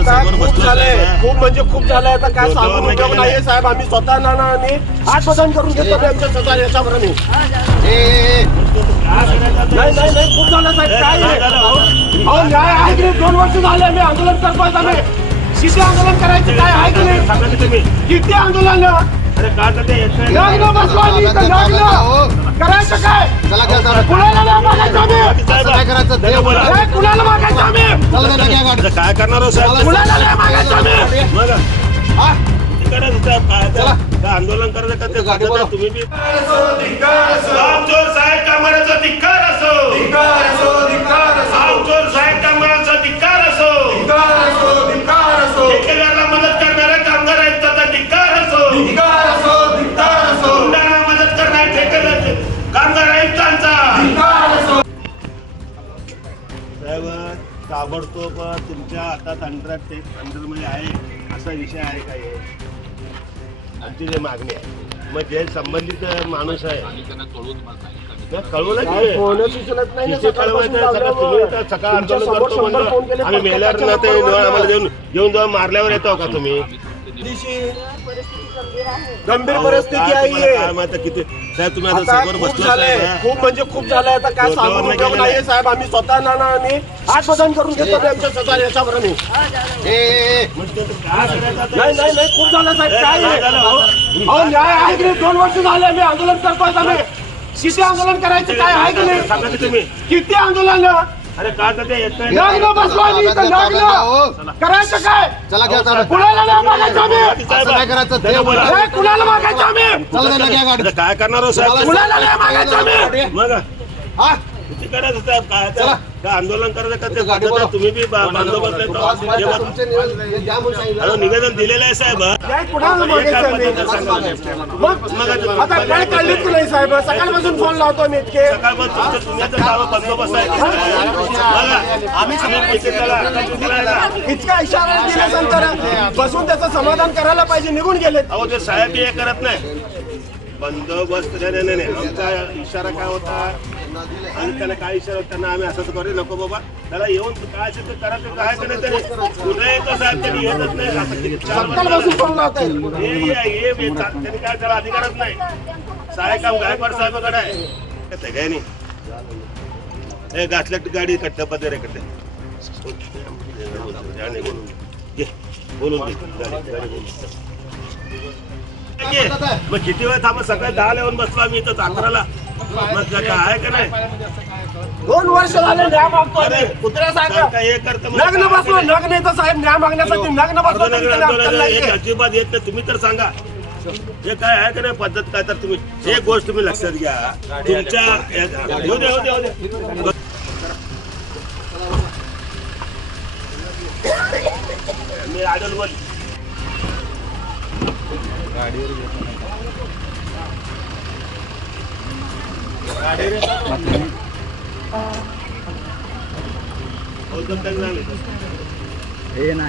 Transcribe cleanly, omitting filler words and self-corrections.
आता खूप झालंय, खूप म्हणजे खूप झालंय. आता काय सांगून उपयोग नाहीये साहेब. आम्ही स्वतः नानांनी आत्मदान करून घेतलं आमच्या स्वतः याच्यावर. नाही नाही नाही खूप झालं साहेब. काय अहो न्याय आहे की नाही? 2 वर्ष झाले आम्ही आंदोलन करतोय. आम्ही किती आंदोलन करायचं काय आहे की नाही? किती आंदोलन करायचं काय? कुणाला नाही मागायचं आम्ही? कुणाला मागायचं आम्ही? काय करणार कुणाला नाही मागायचं आम्ही? आंदोलन करायचं का ते तुम्ही बी साहेब कामगारांचा धिक्कार असो, साहेब कामगारांचा धिक्कार असो, ठेकेदाराला मदत करणाऱ्या कामगार आयुक्तांचा धिक्कार असो, गुंडांना मदत करणाऱ्या ठेकेदार कामगार आयुक्तांचा साहेब ताबडतोब तुमच्या हातात अंडरमध्ये आहे असा विषय आहे काय? आमची जे मागणी आहे मग जे संबंधित माणूस आहे कळवलं सकाळ आंदोलन करतो आम्ही मेल्यावर आम्हाला घेऊन जाऊन मारल्यावर येतो का तुम्ही? गंभीर परिस्थिती आहे. किती साहेब तुम्ही आता समोर खूप झालंय, खूप म्हणजे खूप झालंय. आता काय सांगून उपयोग नाहीये साहेब. आम्ही स्वतः नानांनी आत्मदान करून घेतलं आमच्या स्वतः याच्यावर. नाही नाही नाही खूप झालं साहेब. काय अहो न्याय आहे की नाही? 2 वर्ष झाले आम्ही आंदोलन करतोय. आम्ही किती आंदोलन करायचं काय आहे की नाही? किती आंदोलन करायचं काय? कुणाला नाही मागायचं आम्ही? कुणाला मागायचं आम्ही? काय करणार कुणाला नाही मागायचं आम्ही? किती करायचं साहेब? काय आंदोलन करायचं का ते तुम्ही बी बंदोबस्त निवेदन दिलेलं आहे साहेब. कुणाला मागायचं आम्ही? आता काय कळलीच नाही साहेब. सकाळपासून फोन लावतो मी इतके. बंदोबस्त आहे इतका इशारा दिल्यानंतर बसून त्याचं समाधान करायला पाहिजे. निघून गेले. अहो ते साहेब हे करत नाही बंदोबस्त. नाही आमचा इशारा काय होता आणि त्याला काय इशारा त्यांना आम्ही असंच करू नको बाबा. त्याला येऊन काय असेल तर करायचं काय का नाही. त्याने कुठे येतो साहेब त्यांनी येतच नाही. त्यांनी काय त्याला अधिकारच नाही. साहेब काम गायकवाड साहेबाकडे आहे काय नाही. हे घातल्या गाडी कट्ट पदरे कट्टे बोलून मग किती वेळ थांबा? सकाळी 10ला येऊन बसलो आम्ही इथं 11ला. मग काय आहे का नाही? 2 वर्ष झाले न्याय मागतो. कुत्र्या साहेब लग्न बसलो. लग्न येतं साहेब न्याय मागण्यासाठी. लग्न बसलो अजिबात येत नाही. तुम्ही तर सांगा हे काय आहे का नाही पद्धत? काय तर तुम्ही एक गोष्ट तुम्ही लक्षात घ्या. तुमच्या येऊ दे मी आडल बोल हे ना